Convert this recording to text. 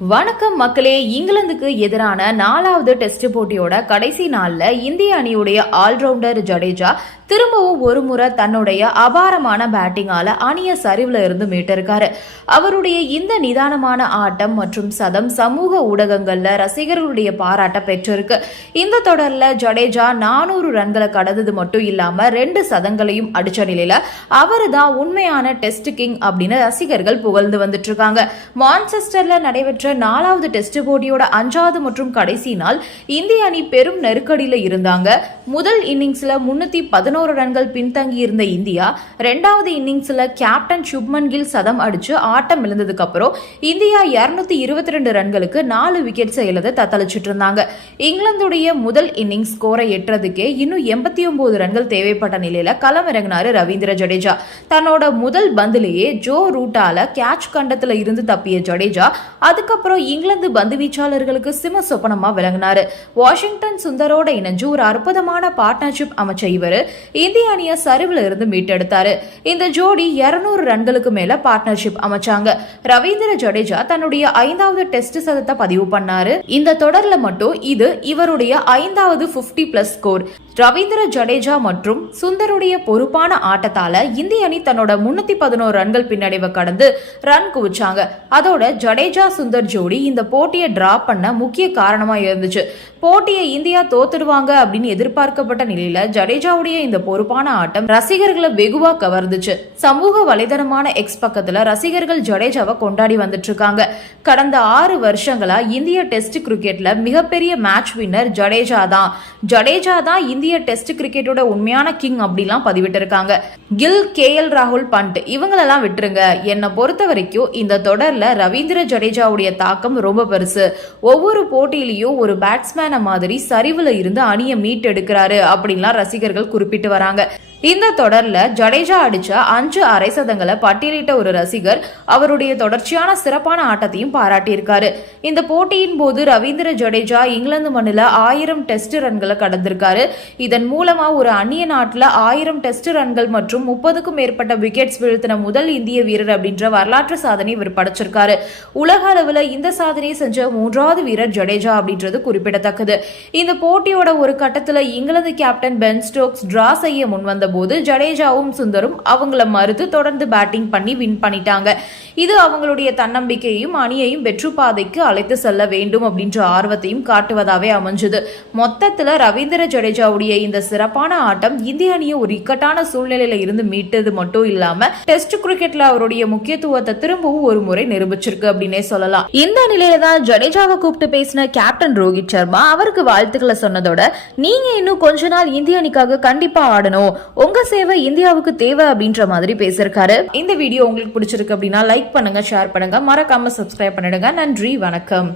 வணக்கம் மக்களே இங்கிலாந்துக்கு எதிரான நாலாவது டெஸ்ட் போட்டியோட கடைசி நாளில் இந்திய அணியுடைய ஆல்ரவுண்டர் ஜடேஜா திரும்பவும் ஒரு முறை தன்னுடைய அபாரமான பேட்டிங்கால அணிய சரிவுல இருந்து மீட்டிருக்காரு அவருடைய இந்த நிதானமான ஆட்டம் மற்றும் சதம் சமூக ஊடகங்கள்ல ரசிகர்களுடைய பாராட்ட பெற்றிருக்கு. இந்த தொடர்ல ஜடேஜா நானூறு ரன்களை கடந்தது மட்டும் இல்லாம ரெண்டு சதங்களையும் அடிச்ச நிலையில அவரு தான் உண்மையான டெஸ்ட் கிங் அப்படின்னு ரசிகர்கள் புகழ்ந்து வந்துட்டு இருக்காங்க மான்செஸ்டர்ல நடைபெற்ற நாலாவது டெஸ்ட் போட்டியோட அஞ்சாவது மற்றும் கடைசி நாள் இந்திய அணி பெரும் நெருக்கடியில இருந்தாங்க. முதல் இன்னிங்ஸ்ல முன்னூத்தி பதினோரு ரன்கள் பின்தங்கி இருந்த இந்தியா ரெண்டாவது இன்னிங்ஸ்ல கேப்டன் சுப்மன் கில் சதம் அடித்து ஆட்டம் இழந்ததுக்கு அப்புறம் இந்தியா இருநூத்தி இருபத்தி ரெண்டு ரன்களுக்கு நாலு விக்கெட்ஸ் இழந்து தத்தளிச்சிட்டு இருந்தாங்க. இங்கிலாந்துடைய முதல் இன்னிங்ஸ் ஸ்கோரை எட்டுறதுக்கே இன்னும் எண்பத்தி ஒன்பது ரன்கள் தேவைப்பட்ட நிலையில களமிறங்கினாரு ரவீந்திர ஜடேஜா. தன்னோட முதல் பந்திலேயே ஜோ ரூட்டால கேட்ச் கண்டத்துல இருந்து தப்பிய ஜடேஜா அதுக்கப்புறம் இங்கிலாந்து பந்து வீச்சாளர்களுக்கு சிம சொப்பனமா விளங்கினாரு. வாஷிங்டன் சுந்தரோட இணைஞ்சு ஒரு அற்புதமான பார்ட்னர்ஷிப் அமைச்ச இவரு இந்திய அணியை சரிவில் இருந்து மீட்டெடுத்தாரு. இந்த ஜோடி 200 ரன்களுக்கு மேல பார்ட்னர்ஷிப் அமைச்சாங்க. ரவீந்திர ஜடேஜா தன்னுடைய ஐந்தாவது டெஸ்ட் சதத்தை பதிவு பண்ணாரு. இந்த தொடர்ல மட்டும் இது இவருடைய ஐந்தாவது 50 பிளஸ் ஸ்கோர் ரவீந்திர ஜடேஜா மற்றும் சுந்தருடைய பொறுப்பான ஆட்டத்தால இந்திய அணி தன்னோட முன்னூத்தி பதினோரு ரன்கள் பின்னடைவை கடந்து ரன் குவிச்சாங்க. அதோட ஜடேஜா சுந்தர் ஜோடி இந்த போட்டியை டிரா பண்ண முக்கிய காரணமா இருந்துச்சு. போட்டியை இந்தியா தோத்துடுவாங்க அப்படின்னு எதிர்பார்க்கப்பட்ட நிலையில ஜடேஜாவுடைய இந்த பொறுப்பான ஆட்டம் ரசிகர்களை வெகுவா கவர்ந்துச்சு. சமூக வலைதளமான எக்ஸ் பக்கத்துல ரசிகர்கள் ஜடேஜாவை கொண்டாடி வந்துட்டு இருக்காங்க கடந்த ஆறு வருஷங்களா இந்திய டெஸ்ட் கிரிக்கெட்ல மிகப்பெரிய மேட்ச் வின்னர் ஜடேஜா தான். ஜடேஜா தான் இந்திய டெஸ்ட் கிரிக்கெட்டோட உண்மையான கிங் அப்படிலாம் பதிவிட்டு இருக்காங்க கில் கே எல் ராகுல் பண்ட் இவங்களெல்லாம் விட்டுருங்க. என்னை பொறுத்த வரைக்கும் இந்த தொடர்ல ரவீந்திர ஜடேஜாவுடைய தாக்கம் ரொம்ப பெருசு. ஒவ்வொரு போட்டியிலையும் ஒரு பேட்ஸ்மேனை மாதிரி சரிவுல இருந்து அணியை மீட்டெடுக்கிறாரு அப்படின்லாம் ரசிகர்கள் குறிப்பிட்டு குறிப்பிட்டு வராங்க. இந்த தொடர்ல ஜடேஜா அடிச்ச அஞ்சு அரை சதங்களை பட்டியலிட்ட ஒரு ரசிகர் அவருடைய தொடர்ச்சியான சிறப்பான ஆட்டத்தையும் பாராட்டியிருக்காரு. இந்த போட்டியின் போது ரவீந்திர ஜடேஜா இங்கிலாந்து மண்ணில் ஆயிரம் டெஸ்ட் ரன்களை கடந்திருக்காரு. இதன் மூலமா ஒரு அந்நிய நாட்டில் ஆயிரம் டெஸ்ட் ரன்கள் மற்றும் முப்பதுக்கும் மேற்பட்ட விக்கெட்ஸ் வீழ்த்தின முதல் இந்திய வீரர் அப்படின்ற வரலாற்று சாதனை இவர் படைச்சிருக்காரு. உலக அளவில் இந்த சாதனையை செஞ்ச மூன்றாவது வீரர் ஜடேஜா அப்படின்றது குறிப்பிடத்தக்கது. இந்த போட்டியோட ஒரு கட்டத்தில் England captain Ben Stokes draw செய்ய முன்வந்த போது ஜடேஜாவும் சுந்தரும் அவங்கள மறுத்து தொடர்ந்து பேட்டிங் பண்ணி வின் பண்ணிட்டாங்க. இது அவங்களுடைய தன்னம்பிக்கையையும் அணியையும் வெற்று பாதைக்கு அழைத்து செல்ல வேண்டும் அப்படின்ற ஆர்வத்தையும் காட்டுவதாவே அமைஞ்சது. மொத்தத்துல ரவீந்திர ஜடேஜாவுடைய இந்த சிறப்பான ஆட்டம் இந்திய அணியை ஒரு இக்கட்டான சூழ்நிலையில இருந்து மீட்டது மட்டும் இல்லாம டெஸ்ட் கிரிக்கெட்ல அவருடைய முக்கியத்துவத்தை திரும்பவும் ஒரு முறை நிரூபிச்சிருக்கு அப்படின்னே சொல்லலாம். இந்த நிலையில தான் ஜடேஜாவை கூப்பிட்டு பேசின கேப்டன் ரோஹித் சர்மா அவருக்கு வாழ்த்துக்களை சொன்னதோட நீங்க இன்னும் கொஞ்ச நாள் இந்திய அணிக்காக கண்டிப்பா ஆடணும். உங்க சேவை இந்தியாவுக்கு தேவை அப்படின்ற மாதிரி பேசியிருக்காரு. இந்த வீடியோ உங்களுக்கு பிடிச்சிருக்கு அப்படின்னா லைக் பண்ணுங்க ஷேர் பண்ணுங்க. மறக்காம சப்ஸ்கிரைப் பண்ணிடுங்க. நன்றி வணக்கம்.